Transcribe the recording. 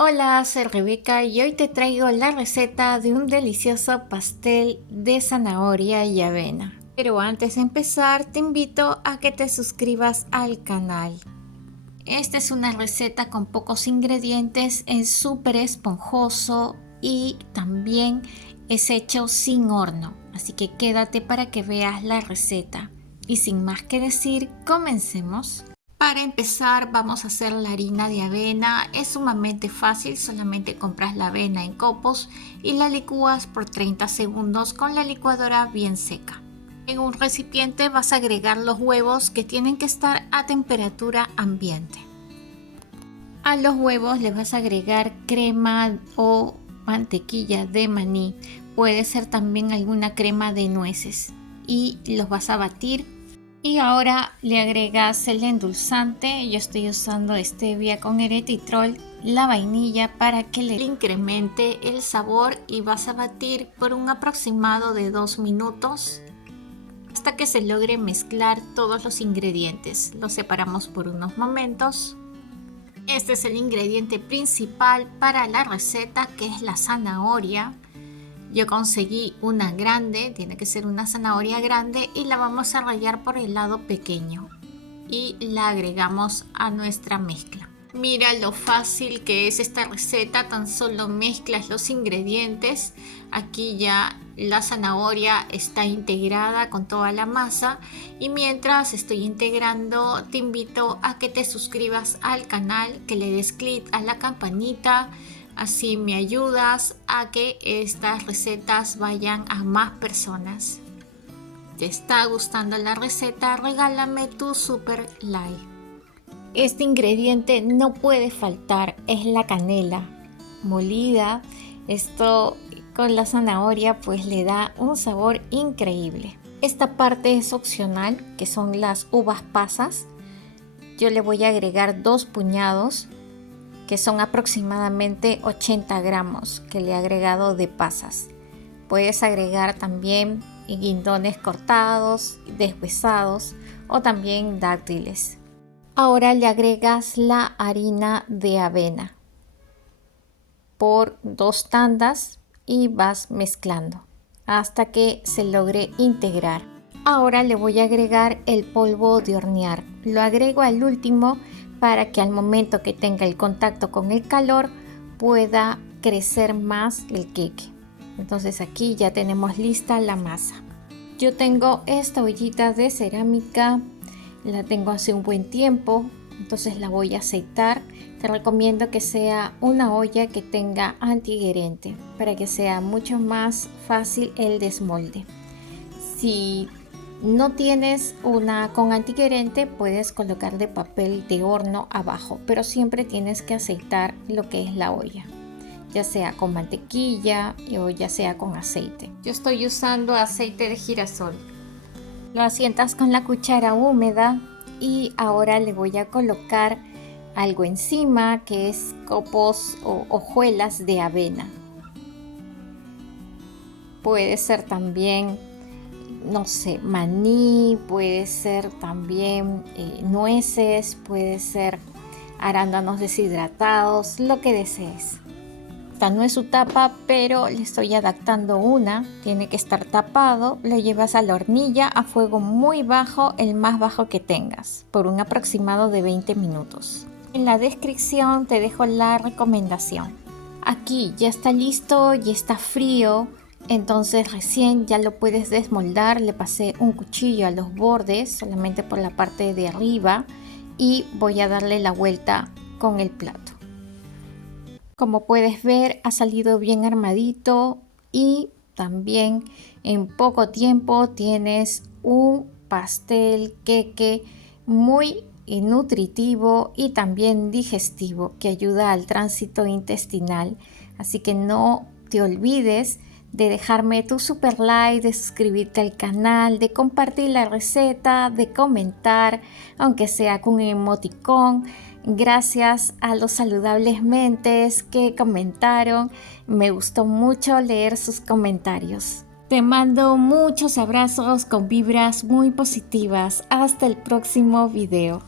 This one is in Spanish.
Hola, soy Rebeca y hoy te traigo la receta de un delicioso pastel de zanahoria y avena. Pero antes de empezar, te invito a que te suscribas al canal. Esta es una receta con pocos ingredientes, es súper esponjoso y también es hecho sin horno. Así que quédate para que veas la receta. Y sin más que decir, comencemos. Para empezar vamos a hacer la harina de avena. Es sumamente fácil, solamente compras la avena en copos y la licúas por 30 segundos con la licuadora bien seca. En un recipiente vas a agregar los huevos que tienen que estar a temperatura ambiente. A los huevos les vas a agregar crema o mantequilla de maní. Puede ser también alguna crema de nueces y los vas a batir. Y ahora le agregas el endulzante. Yo estoy usando stevia con erythritol, la vainilla para que le incremente el sabor y vas a batir por un aproximado de 2 minutos hasta que se logre mezclar todos los ingredientes. Los separamos por unos momentos. Este es el ingrediente principal para la receta, que es la zanahoria. Yo conseguí una grande, tiene que ser una zanahoria grande, y la vamos a rallar por el lado pequeño y la agregamos a nuestra mezcla. Mira lo fácil que es esta receta, tan solo mezclas los ingredientes. Aquí ya la zanahoria está integrada con toda la masa y mientras estoy integrando te invito a que te suscribas al canal, que le des clic a la campanita. Así me ayudas a que estas recetas vayan a más personas. ¿Te está gustando la receta? Regálame tu super like. Este ingrediente no puede faltar, es la canela molida. Esto con la zanahoria pues le da un sabor increíble. Esta parte es opcional, que son las uvas pasas. Yo le voy a agregar 2 puñados, que son aproximadamente 80 gramos que le he agregado de pasas. Puedes agregar también guindones cortados, deshuesados o también dátiles. Ahora le agregas la harina de avena por 2 tandas y vas mezclando hasta que se logre integrar. Ahora le voy a agregar el polvo de hornear. Lo agrego al último para que al momento que tenga el contacto con el calor pueda crecer más el queque. Entonces aquí ya tenemos lista la masa. Yo tengo esta ollita de cerámica, la tengo hace un buen tiempo, entonces la voy a aceitar. Te recomiendo que sea una olla que tenga antiadherente para que sea mucho más fácil el desmolde. Si no tienes una con antiadherente, puedes colocar de papel de horno abajo, pero siempre tienes que aceitar lo que es la olla, ya sea con mantequilla o ya sea con aceite. Yo estoy usando aceite de girasol. Lo asientas con la cuchara húmeda y ahora le voy a colocar algo encima, que es copos o hojuelas de avena. Puede ser también, no sé, maní, puede ser también nueces, puede ser arándanos deshidratados, lo que desees. Esta no es su tapa, pero le estoy adaptando una. Tiene que estar tapado. Lo llevas a la hornilla a fuego muy bajo, el más bajo que tengas, por un aproximado de 20 minutos. En la descripción te dejo la recomendación. Aquí ya está listo, ya está frío, entonces recién ya lo puedes desmoldar. Le pasé un cuchillo a los bordes, solamente por la parte de arriba, y voy a darle la vuelta con el plato. Como puedes ver, ha salido bien armadito y también en poco tiempo tienes un pastel queque muy nutritivo y también digestivo, que ayuda al tránsito intestinal. Así que no te olvides de dejarme tu super like, de suscribirte al canal, de compartir la receta, de comentar, aunque sea con un emoticón. Gracias a los saludables mentes que comentaron. Me gustó mucho leer sus comentarios. Te mando muchos abrazos con vibras muy positivas. Hasta el próximo video.